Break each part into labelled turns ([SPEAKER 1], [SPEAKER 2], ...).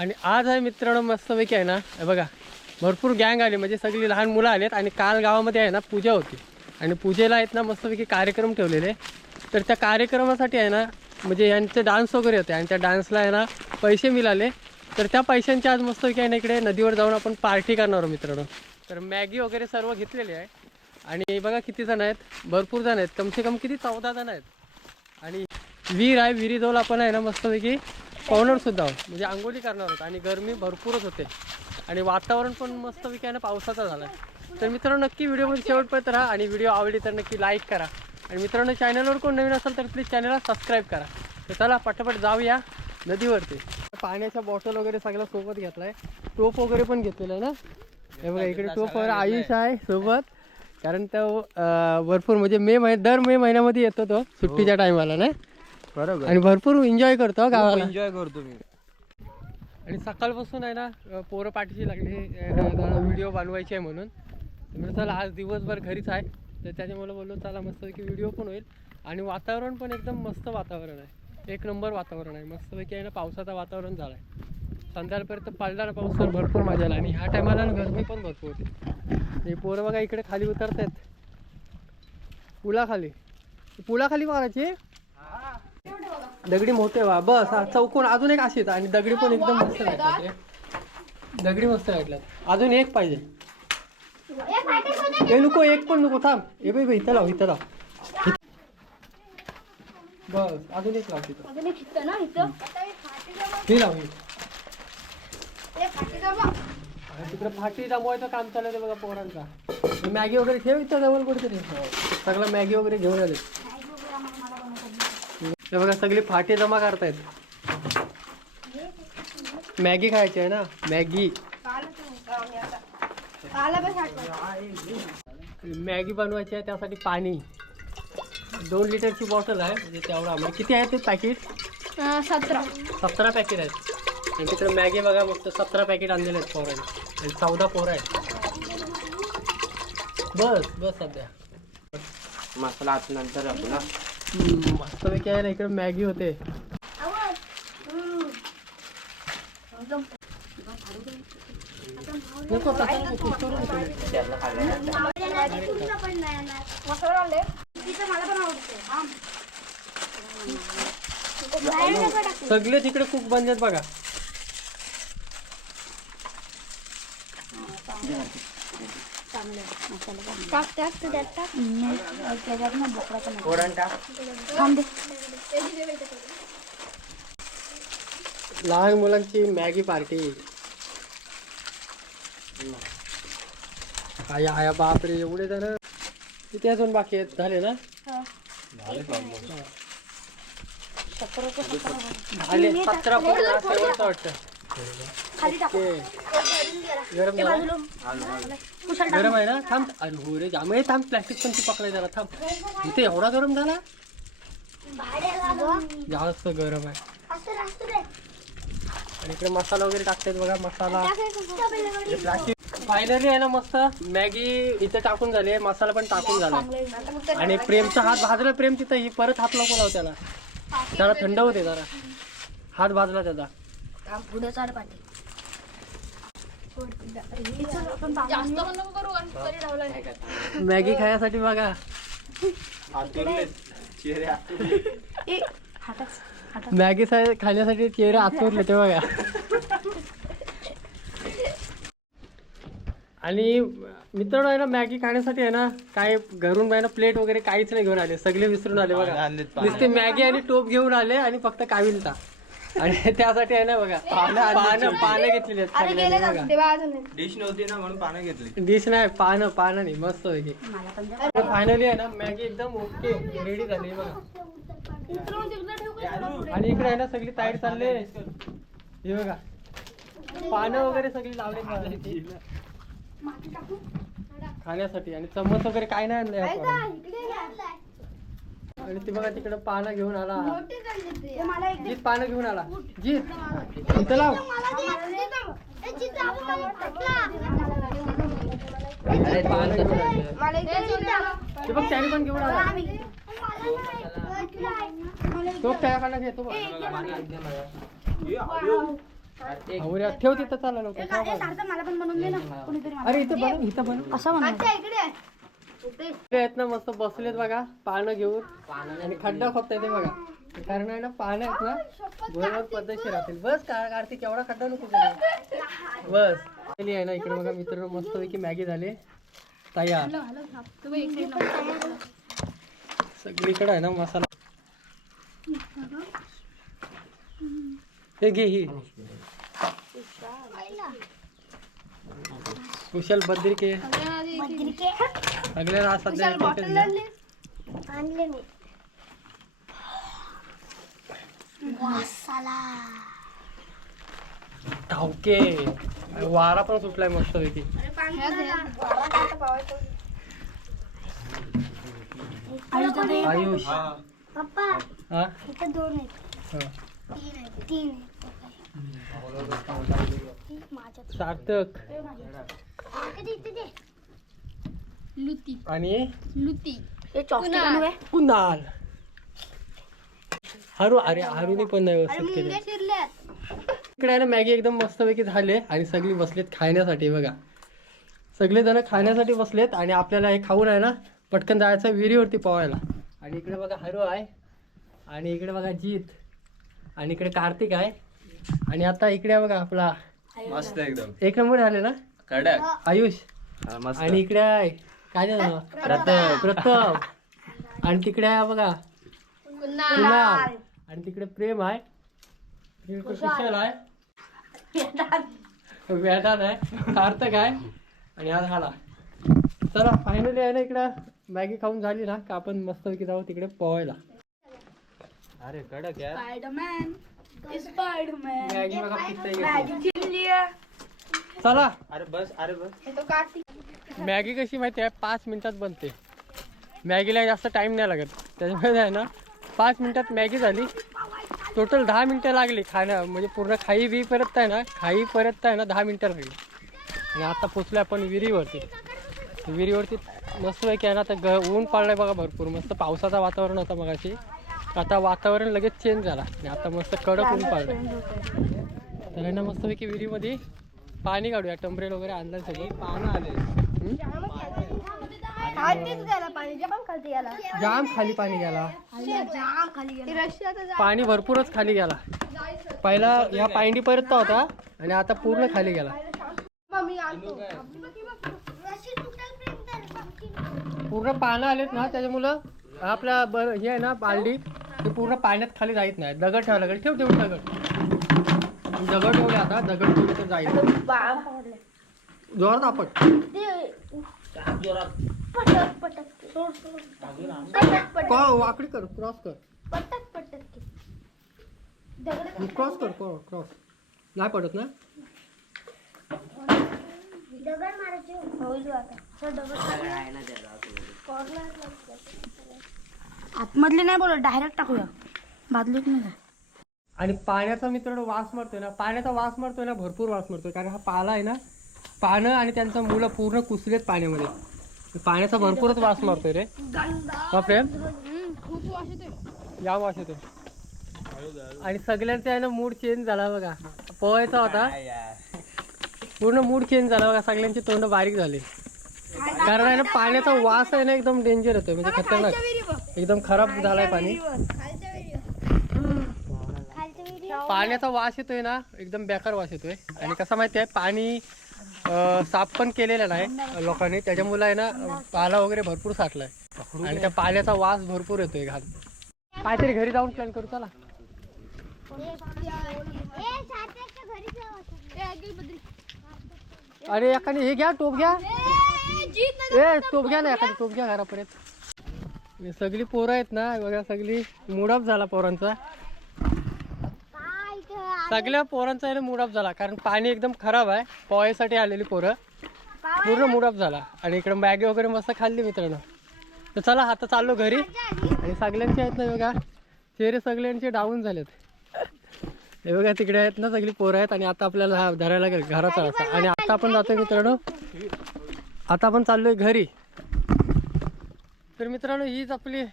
[SPEAKER 1] आणि आज आहे मित्रांनो मस्तपैकी आहे ना बघा भरपूर गँग आली म्हणजे सगळी लहान मुलं आलेत आणि काल गावामध्ये आहे ना पूजा होती. आणि पूजेला आहेत ना मस्तपैकी कार्यक्रम ठेवलेले. तर त्या कार्यक्रमासाठी आहे ना म्हणजे यांचे डान्स वगैरे होते. आणि त्या डान्सला आहे ना पैसे मिळाले. तर त्या पैशांची आज मस्तपैकी आहे ना इकडे नदीवर जाऊन आपण पार्टी करणार आहोत मित्रांनो. तर मॅगी वगैरे सर्व घेतलेली आहे. आणि बघा किती जण आहेत. भरपूर जण आहेत. कमसे कम किती चौदा जण आहेत. आणि विहीर आहे विहिरीजवळ आपण आहे ना मस्तपैकी पवणार सुद्धा म्हणजे आंघोळी करणार आहोत आणि गरमी भरपूरच होते. आणि वातावरण पण मस्तपैकी आहे ना पावसाचा झाला तर मित्रांनो नक्की व्हिडिओमध्ये शेवटपर्यंत राहा आणि व्हिडिओ आवडली तर नक्की लाईक करा. आणि मित्रांनो चॅनलवर कोण नवीन असेल तर प्लीज चॅनलला सबस्क्राईब करा. तर चला पटापट जाऊया नदीवरती. पाण्याच्या बॉटल वगैरे सगळं सोबत घेतलाय. टोप वगैरे पण घेतलेलं आहे ना? हे बघा इकडे टोप वगैरे आयुष आहे. सोबत. कारण तो भरपूर म्हणजे मे महिन्यात दर मे महिन्यामध्ये येतो तो सुट्टीच्या टायमाला ना
[SPEAKER 2] बरोबर.
[SPEAKER 1] आणि भरपूर एन्जॉय करतो हं गावाला.
[SPEAKER 2] एन्जॉय करतो मी.
[SPEAKER 1] आणि सकाळपासून आहे ना पोरं पाठीशी लागली व्हिडिओ बनवायची आहे म्हणून. चला आज दिवसभर घरीच आहे. तर त्याच्यामुळे बोललो चला मस्तपैकी व्हिडिओ पण होईल. आणि वातावरण पण एकदम मस्त वातावरण आहे. एक नंबर वातावरण आहे. मस्तपैकी आहे ना पावसाचं वातावरण झालं आहे संध्याकाळपर्यंत पडला ना पाऊस तर भरपूर मजा आला आणि ह्या टायमाला ना गरमी पण भरपूर होती. हे पोरं बघा इकडे खाली उतरत आहेत पुलाखाली. पुलाखाली मारायची? दगडी मोठे वा बस हा चौकोन अजून एक अशीच आणि दगडी पण एकदम मस्त रे. दगडी मस्त भेटल्यात अजून एक पाहिजे. हे नको एक पण नको थांब. हे बाई बाई इथं लाव इथं लाव. बस अजून एक लाव तिथं.
[SPEAKER 3] अजून एक हिथं ना
[SPEAKER 1] हे लाव हे. आणि तिकडे फाटी जमवायचं काम चाललं ते बघा पोरांचा. हे मॅगी वगैरे ठेव इथं जवळ कुठेतरी. सगळं मॅगी वगैरे घेऊन आले. हे बघा सगळी फाटे जमा करतायत. मॅगी खायची आहे ना? मॅगी. मॅगी बनवायची आहे त्यासाठी पाणी. दोन लिटरची बॉटल आहे म्हणजे तेवढा. म्हणजे किती आहे ते पॅकेट
[SPEAKER 3] सतरा.
[SPEAKER 1] सतरा पॅकेट आहेत. आणि तिकडे मॅगी बघा मग सतरा पॅकेट आणलेले आहेत पोरांनी आणि चौदा पोरं आहेत. बस बस सध्या.
[SPEAKER 2] मसाला आत नंतर टाकू ना
[SPEAKER 1] हम्म, मस्तपैकी आहे ना इकडे मॅगी होते नको तसं नको, कुस्करून नको.
[SPEAKER 3] मसाला आणले तिचं मला पण आवडते हा. बाहेर नका टाकू.
[SPEAKER 1] सगळे तिकडे कुक बनलेत बघा
[SPEAKER 3] टाक टाक तू त्यात टाक त्याच्यात ना बोकडा पण
[SPEAKER 2] फोडण टाक
[SPEAKER 3] थांब दे
[SPEAKER 1] लहान मुलांची मॅगी पार्टी. आया आया बापरे एवढे जण. किती अजून बाकी आहेत? झाले ना? झाले. सतरा पूर्ण वाटतं.
[SPEAKER 3] खाली टाक.
[SPEAKER 1] गरम आहे ना? थांब. अरे हो रे जाम आहे. थांब प्लॅस्टिक पण ती पकडाय जरा थांब. इथे एवढा गरम झाला? जास्त गरम आहे. आणि इकडे मसाला वगैरे टाकतात बघा मसाला. प्लास्टिक फायनली आहे ना मस्त? मॅगी इथे टाकून झाली मसाला पण टाकून झाला आणि प्रेमचा हात भाजला प्रेम तिथं ही परत हात नको लाव त्याला. जरा थंड होते जरा. हात भाजला त्याचा.
[SPEAKER 3] थांब, पुढे चाल पाठी. जास्त पण नको करू आणि तरी लावलं नाही.
[SPEAKER 1] मॅगी खाण्यासाठी बघा.
[SPEAKER 3] ए, हातात हातात
[SPEAKER 1] मॅगी खाण्यासाठी चेहरे आतुरले ते बघा. आणि मित्रांनो आहे ना मॅगी खाण्यासाठी आहे ना काय घरून आहे ना प्लेट वगैरे काहीच नाही घेऊन आले. सगळे विसरून आले बघा. नुसते मॅगी आणि टोप घेऊन आले आणि फक्त काविलता. आणि त्यासाठी आहे ना बघा पानं पानं घेतलेली आहेत
[SPEAKER 3] अरे गेले
[SPEAKER 1] सगळ्यांनी
[SPEAKER 3] का
[SPEAKER 1] बघा
[SPEAKER 3] तेव्हा अजून नाही.
[SPEAKER 2] डिश नव्हती ना म्हणून पानं घेतली
[SPEAKER 1] डिश नाही पानं पानं नाही मस्त पैकी
[SPEAKER 3] मला पण द्या.
[SPEAKER 1] फायनली आहे ना मॅगी एकदम ओके रेडी झाली बघा
[SPEAKER 3] उतरवून तिकडं ठेवू का?
[SPEAKER 1] आणि इकडे आहे ना सगळी ताईट चालले हे बघा पानं वगैरे सगळी लावली खाण्यासाठी.
[SPEAKER 3] माती टाकू?
[SPEAKER 1] खाण्यासाठी आणि चम्मच वगैरे काय नाही आणलंय
[SPEAKER 3] आहे
[SPEAKER 1] आपण
[SPEAKER 3] का? इकडे घ्या.
[SPEAKER 1] आणि ती बघा तिकडे पानं घेऊन आला.
[SPEAKER 3] ते. मला एक दे.
[SPEAKER 1] जीत पानं घेऊन आला. जीत. इथं लाव. अरे पानं घेऊन आले.
[SPEAKER 3] मला.
[SPEAKER 1] ते बघ त्याने पण घेऊन आला. तो त्याकडनं घेतो बघ. आवऱ्या ठेव तिथं चाला लवकर. ठेव बाजूला.
[SPEAKER 3] मला पण बनवून दे ना. कोणीतरी
[SPEAKER 1] अरे इथं बनव इथं बनव.
[SPEAKER 3] असं म्हणा इकडे
[SPEAKER 1] आहेत ना मस्त बसलेत बघा पानं घेऊन. आणि खड्डा खोदताय ते बघा. कारण आहे ना पानं आहेत ना बरोबर पद्धतशीर राहतील. बस का कार्तिक एवढा खड्डा नको. बस. आहे ना इकडे बघा मित्र मस्तपैकी मॅगी झाले. तयार. सगळीकडे आहे ना मसाला. हे घे ही. कुशल बद्रिके. सगळ्यांना सध्या आहे.
[SPEAKER 3] आणले. मी.
[SPEAKER 1] धावके. वारा पण सुटलाय मस्त पैकी. आयुष.
[SPEAKER 3] पप्पा.
[SPEAKER 1] हा?
[SPEAKER 3] इथे दोन आहेत.
[SPEAKER 1] हा.
[SPEAKER 3] तीन आहेत. तीन आहेत. माझ्या
[SPEAKER 1] सार्थक.
[SPEAKER 3] कधी इथे दे. लुती.
[SPEAKER 1] आणि?
[SPEAKER 3] लुती. हे
[SPEAKER 1] कुणाल हरू अरे हरुनी पण नाही व्यवस्थित केले. इकडे ना मॅगी एकदम मस्तपैकी झाले आणि सगळी बसलेत खाण्यासाठी बघा. सगळे जण खाण्यासाठी बसलेत आणि आपल्याला हे खाऊन आहे ना पटकन जायचं विहिरीवरती पोहायला. आणि इकडे बघा हरू आहे. आणि इकडे बघा जीत. आणि इकडे कार्तिक आहे. आणि आता इकडे बघा आपला.
[SPEAKER 2] मस्त एकदम.
[SPEAKER 1] एक नंबर झाले ना?
[SPEAKER 2] कडक.
[SPEAKER 1] आयुष.
[SPEAKER 2] मस्त.
[SPEAKER 1] आणि इकडे आहे. काय?
[SPEAKER 2] प्रताप.
[SPEAKER 1] प्रताप. आणि तिकडे आहे बघा. कुणाल. आणि तिकडे प्रेम आहे. तिकडे कुशल आहे? वेदान आहे. सार्थक आहे. आणि हा झाला चला फायनली आहे ना इकडं. मॅगी खाऊन झाली ना का आपण मस्तपैकी जाऊ तिकडे पोहायला.
[SPEAKER 2] अरे कडक यार
[SPEAKER 3] स्पायडरमॅन
[SPEAKER 1] मॅगी बघा चला.
[SPEAKER 2] अरे बस अरे बस.
[SPEAKER 3] तो कार्तिक
[SPEAKER 1] मॅगी कशी माहिती आहे? पाच मिनिटात बनते. मॅगीला जास्त टाइम नाही लागत. त्याच्यामुळे आहे ना पाच मिनिटात मॅगी झाली. टोटल दहा मिनिटं लागली खाण्या म्हणजे पूर्ण खाई बी परत आहे ना खाई परत आहे ना दहा मिनिटं लागली आणि आता पोचलो आपण विहिरीवरती. विहिरीवरती मस्तपैकी आहे ना आता ग ऊन पाळलंय बघा भरपूर. मस्त पावसाचं वातावरण होतं मगाशी. आता वातावरण लगेच चेंज झाला. आणि आता मस्त कडक ऊन पाळलं तर ना मस्तपैकी विहिरीमध्ये पाणी काढूया टंबरेल वगैरे आणलं सगळं
[SPEAKER 2] पानं आले.
[SPEAKER 3] जाम
[SPEAKER 1] खाली पाणी गेला
[SPEAKER 3] जाम खाली गेला. रशियाचा
[SPEAKER 1] पाणी भरपूरच खाली गेला. पहिला या पायंडी पर्यंत होता आणि आता पूर्ण खाली गेला.
[SPEAKER 3] मी आणतो
[SPEAKER 1] पूर्ण पानं आलेत ना त्याच्यामुळं आपला बर हे आहे ना बालडी. ते पूर्ण पाण्यात खाली जायत नाही. दगड ठेवायला लागेल ठेव ठेव दगड दगड ठेवले आता. दगड ठेवले तर जाईल. जोरात आपट.
[SPEAKER 3] पटक पटक. सोड सोड. पटक पटक.
[SPEAKER 1] क- वाकडी कर. क्रॉस कर.
[SPEAKER 3] पटक पटक दगड
[SPEAKER 1] क्रॉस कर क्रॉस नाही पडत ना?
[SPEAKER 3] दगड मारायचे. आतमधले नाही बोलत डायरेक्ट टाकूया. बादलीत नाही
[SPEAKER 1] आणि पाण्याचा मित्रांनो वास मारतोय ना पाण्याचा वास मारतोय ना भरपूर वास मारतोय. कारण हा पाला आहे ना पानं आणि त्यांचं मुलं पूर्ण कुसलेत पाण्यामध्ये. पाण्याचा भरपूरच वास मारतोय रे. हा प्रेम
[SPEAKER 3] खूप वास येतोय
[SPEAKER 1] या वास येतोय. आणि सगळ्यांचा आहे ना मूड चेंज झाला बघा. पोहायचा होता. पूर्ण मूड चेंज झाला बघा. सगळ्यांचे तोंड बारीक झाले. कारण आहे ना पाण्याचा वास आहे ना एकदम डेंजर येतोय. म्हणजे खतरनाक. एकदम खराब झालाय पाणी. पाण्याचा वास येतोय ना एकदम बेकार वास येतोय. आणि कसा माहिती आहे पाणी साफ पण केलेलं नाही लोकांनी. त्याच्यामुळे आहे ना पाला वगैरे भरपूर साठलाय. आणि त्या पाण्याचा वास भरपूर येतोय घाल काहीतरी घरी जाऊन प्लॅन करू चला. अरे एखादी हे घ्या टोप घ्या. ए घ्या ना एखादी घ्या घरापर्यंत. हे सगळी पोरं आहेत ना बघा सगळी मुडअप झाला पोरांचा. सगळ्या पोरांचा आहे मुडअप झाला कारण पाणी एकदम खराब आहे. पोहायसाठी आलेली पोरं. पूर्ण मुडअप झाला. आणि इकडे मॅगी वगैरे मस्त खाल्ली मित्रांनो. तर चला आता चाललो घरी. आणि सगळ्यांचे आहेत ना बघा चेहरे सगळ्यांचे डाऊन झालेत. हे बघा तिकडे आहेत ना सगळी पोरं आहेत. आणि आता आपल्याला धरायला लागेल घराचा आणि आता आपण जातोय मित्रांनो. आता आपण चाललोय घरी. तर मित्रांनो हीच आपली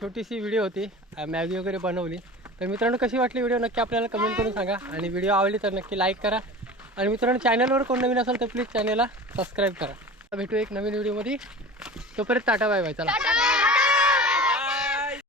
[SPEAKER 1] छोटीशी व्हिडिओ होती. मॅगी वगैरे बनवली. तर मित्रांनो कशी वाटली व्हिडिओ नक्की आपल्याला कमेंट करून सांगा. आणि व्हिडिओ आवडली तर नक्की लाईक करा. आणि मित्रांनो चॅनलवर कोण नवीन असेल तर प्लीज चॅनलला सबस्क्राईब करा. भेटू एक नवीन व्हिडिओमध्ये तोपर्यंत टाटा बाय बाय चला.